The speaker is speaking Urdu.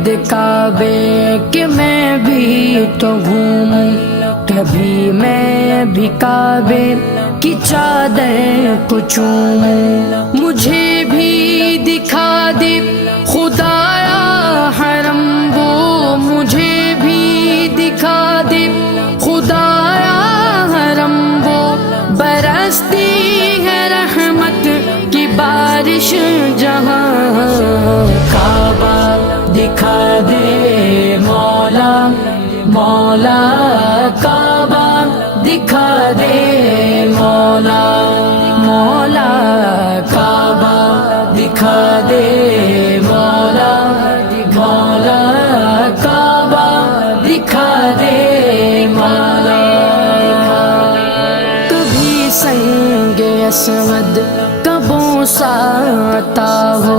گرد کعبے کہ میں بھی تو گھوموں، کبھی میں بھی کعبے کی چادر کو چوموں، مجھے بھی دکھا دے خدایا حرم وہ، مجھے بھی دکھا دے خدایا حرم وہ، برستی ہے رحمت کی بارش جہاں، کعبہ دکھا دے مولا مولا، کعبہ دکھا دے مولا مولا، کعبہ دکھا دے مولا مولا، کعبہ دکھا دے مولا۔ کبھی سنگ اسود کا بوسہ آتا ہو،